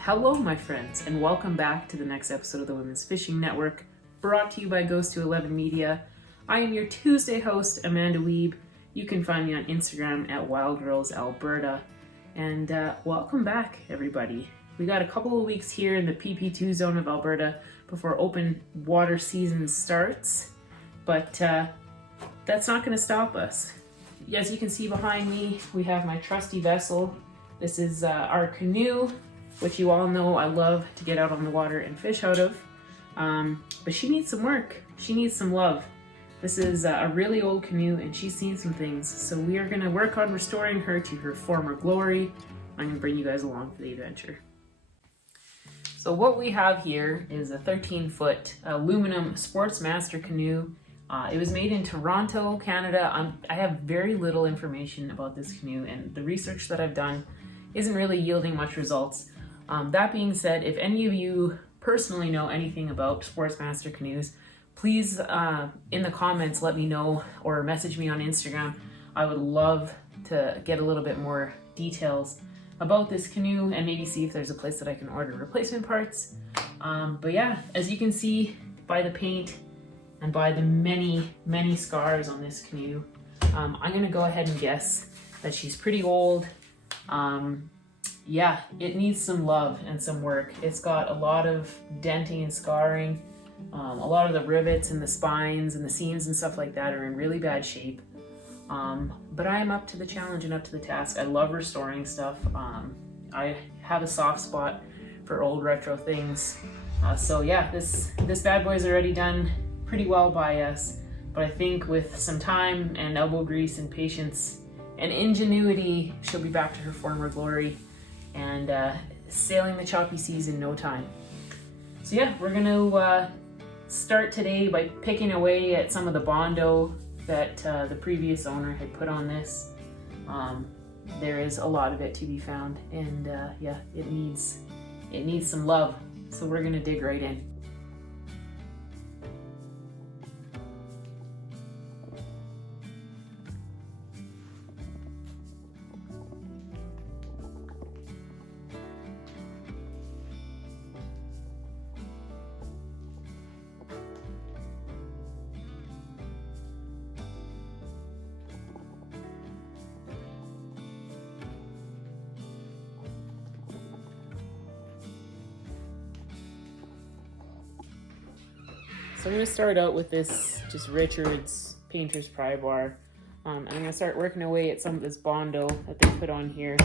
Hello, my friends, and welcome back to the next episode of the Women's Fishing Network, brought to you by Goes to 11 Media. I am your Tuesday host, Amanda Weeb. You can find me on Instagram at Wild Girls Alberta. And welcome back, everybody. We got a couple of weeks here in the PP2 zone of Alberta before open water season starts, but that's not going to stop us. As you can see behind me, we have my trusty vessel. This is our canoe, which you all know I love to get out on the water and fish out of. But she needs some work. She needs some love. This is a really old canoe and she's seen some things. So we are going to work on restoring her to her former glory. I'm going to bring you guys along for the adventure. So what we have here is a 13-foot aluminum Sportsman canoe. It was made in Toronto, Canada. I have very little information about this canoe, and the research that I've done isn't really yielding much results. That being said, if any of you personally know anything about Sportsman canoes, please in the comments let me know or message me on Instagram. I would love to get a little bit more details about this canoe and maybe see if there's a place that I can order replacement parts. But yeah, as you can see by the paint and by the many scars on this canoe, I'm gonna go ahead and guess that she's pretty old. Yeah, it needs some love and some work. It's got a lot of denting and scarring. A lot of the rivets and the spines and the seams and stuff like that are in really bad shape. But I am up to the challenge and up to the task. I love restoring stuff. I have a soft spot for old retro things. So yeah, this bad boy's already done pretty well by us. But I think with some time and elbow grease and patience and ingenuity, she'll be back to her former glory and sailing the choppy seas in no time. So yeah, we're gonna start today by picking away at some of the Bondo that the previous owner had put on this. There is a lot of it to be found, and yeah, it needs some love. So we're gonna dig right in. So I'm going to start out with this just Richards painter's pry bar. I'm going to start working away at some of this Bondo that they put on here.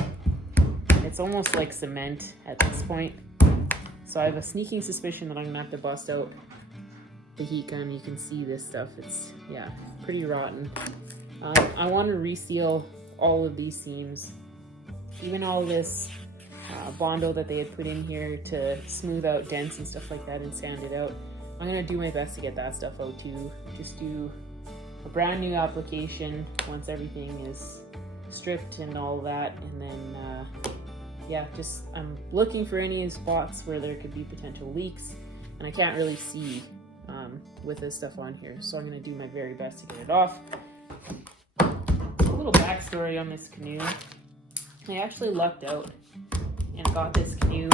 It's almost like cement at this point. So I have a sneaking suspicion that I'm going to have to bust out the heat gun. You can see this stuff. It's, yeah, pretty rotten. I want to reseal all of these seams. Even all of this Bondo that they had put in here to smooth out dents and stuff like that and sand it out. I'm going to do my best to get that stuff out too. Just do a brand new application once everything is stripped and all that. And then, yeah, just I'm looking for any spots where there could be potential leaks. And I can't really see with this stuff on here. So I'm going to do my very best to get it off. A little backstory on this canoe. I actually lucked out and got this canoe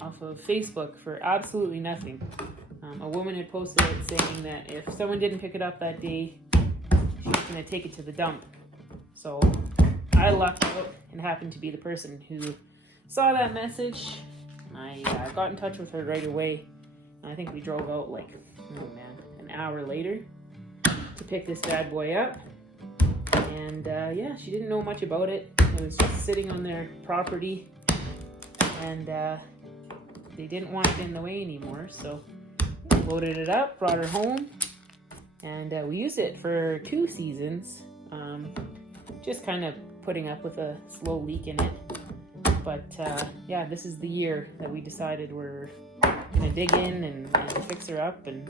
off of Facebook for absolutely nothing. A woman had posted it saying that if someone didn't pick it up that day, she was going to take it to the dump. So I lucked out and happened to be the person who saw that message. I got in touch with her right away. I think we drove out like, oh man, an hour later to pick this bad boy up. And yeah, she didn't know much about it. It was just sitting on their property and they didn't want it in the way anymore. So loaded it up, brought her home, and we used it for 2 seasons, just kind of putting up with a slow leak in it. But yeah, this is the year that we decided we're gonna dig in and fix her up and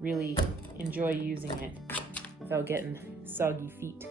really enjoy using it without getting soggy feet.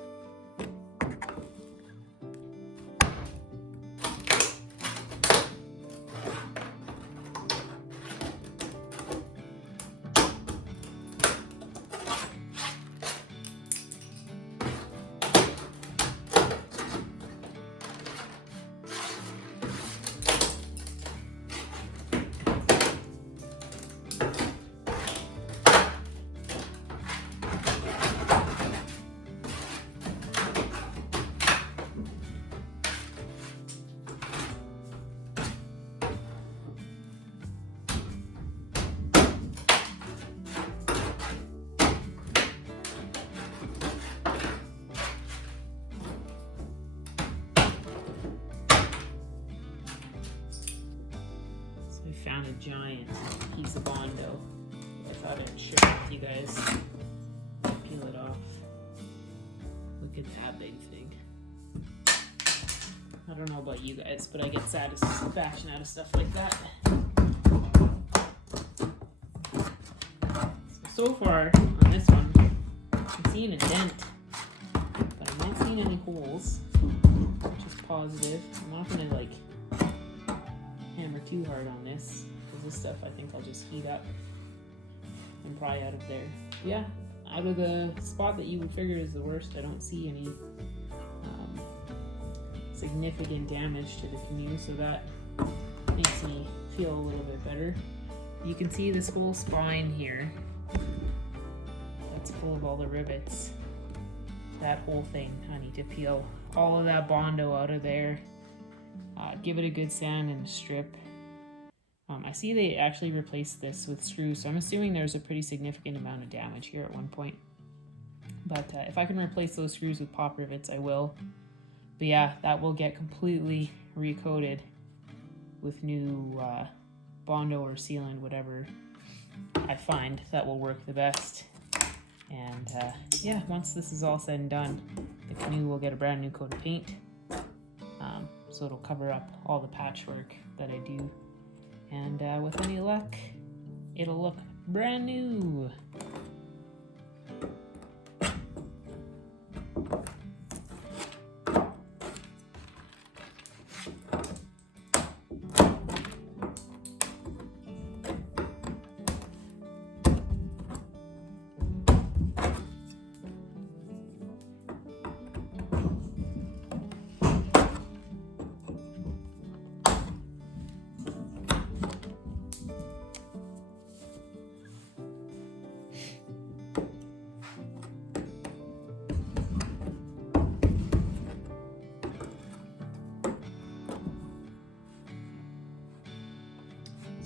you guys peel it off. Look at that big thing. I don't know about you guys, but I get satisfaction out of stuff like that. So far on this one, I'm seeing a dent, but I'm not seeing any holes, which is positive. I'm not gonna like hammer too hard on this, because this stuff I think I'll just heat up and pry out of there. Yeah, out of the spot that you would figure is the worst, I don't see any significant damage to the canoe, so that makes me feel a little bit better. You can see this whole spine here. That's full of all the rivets. That whole thing, I need to peel all of that Bondo out of there. Give it a good sand and strip. I see they actually replaced this with screws, so I'm assuming there's a pretty significant amount of damage here at one point. But if I can replace those screws with pop rivets, I will. But yeah, that will get completely recoated with new Bondo or sealant, whatever I find that will work the best. And yeah, once this is all said and done, the canoe will get a brand new coat of paint. So it'll cover up all the patchwork that I do. And with any luck, it'll look brand new.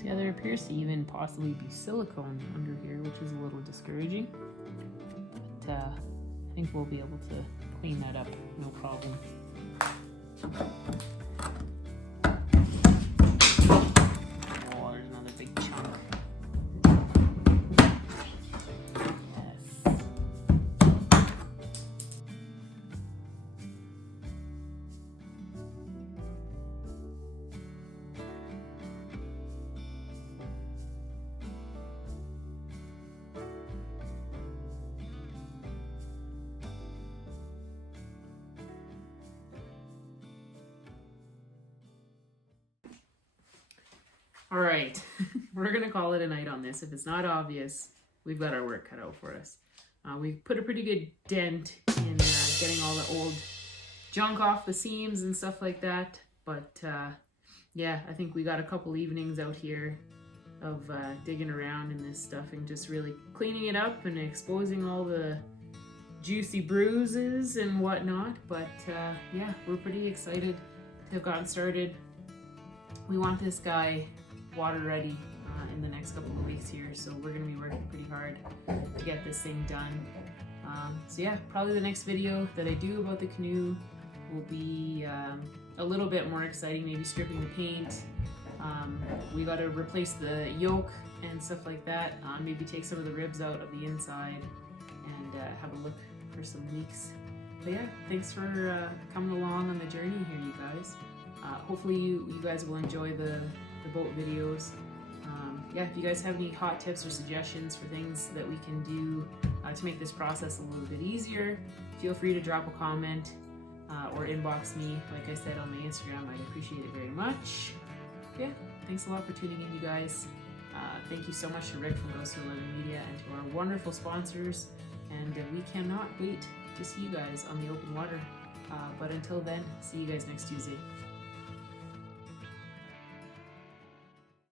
Yeah, there appears to even possibly be silicone under here, which is a little discouraging. But I think we'll be able to clean that up, no problem. Oh, there's another big chunk. Yes. All right, we're gonna call it a night on this. If it's not obvious, we've got our work cut out for us. We've put a pretty good dent in getting all the old junk off the seams and stuff like that. But yeah, I think we got a couple evenings out here of digging around in this stuff and just really cleaning it up and exposing all the juicy bruises and whatnot. But yeah, we're pretty excited to have gotten started. We want this guy water ready in the next couple of weeks here, so we're going to be working pretty hard to get this thing done. So yeah, probably the next video that I do about the canoe will be a little bit more exciting, maybe stripping the paint. We got to replace the yoke and stuff like that, maybe take some of the ribs out of the inside and have a look for some leaks. But yeah, thanks for coming along on the journey here, you guys. Hopefully you guys will enjoy the boat videos. Yeah, if you guys have any hot tips or suggestions for things that we can do to make this process a little bit easier, feel free to drop a comment or inbox me, like I said, on my Instagram. I'd appreciate it very much. Yeah, thanks a lot for tuning in, you guys. Thank you so much to Rick from Ghost 11 Media and to our wonderful sponsors. And we cannot wait to see you guys on the open water. But until then, see you guys next Tuesday.